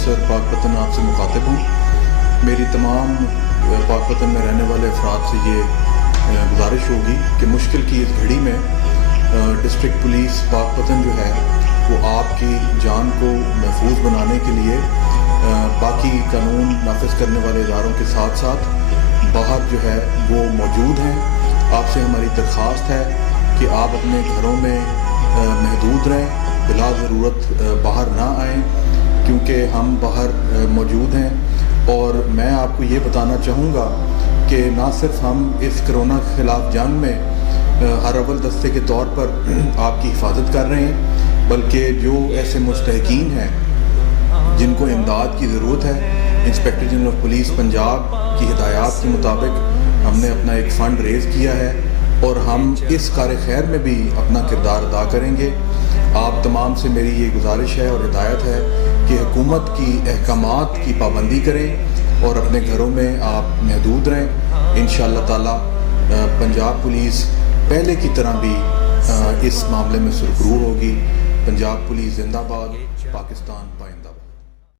अफसर पाकपतन आपसे मुखातिब हूँ। मेरी तमाम पाकपतन में रहने वाले अफराद से ये गुजारिश होगी कि मुश्किल की इस घड़ी में डिस्ट्रिक्ट पुलिस पाकपतन जो है वो आपकी जान को महफूज बनाने के लिए बाकी कानून नाफिज करने वाले इदारों के साथ साथ बाहर जो है वो मौजूद हैं। आपसे हमारी दरख्वास्त है कि आप अपने घरों में महदूद रहें, बिला ज़रूरत बाहर ना आएँ, क्योंकि हम बाहर मौजूद हैं। और मैं आपको ये बताना चाहूँगा कि ना सिर्फ हम इस कोरोना के ख़िलाफ़ जंग में हर अव्वल दस्ते के तौर पर आपकी हिफाजत कर रहे हैं, बल्कि जो ऐसे मुस्तहकीन हैं जिनको इमदाद की ज़रूरत है, inspector general of police Punjab की हिदायत के मुताबिक हमने अपना एक फ़ंड रेज़ किया है और हम इस कार खैर में भी अपना किरदार अदा करेंगे। आप तमाम से मेरी ये गुजारिश है और हिदायत है कि हुकूमत की अहकामात की पाबंदी करें और अपने घरों में आप महदूद रहें। इंशाअल्लाह ताला पंजाब पुलिस पहले की तरह भी इस मामले में सुरखरू होगी। पंजाब पुलिस जिंदाबाद, पाकिस्तान पाइंदा।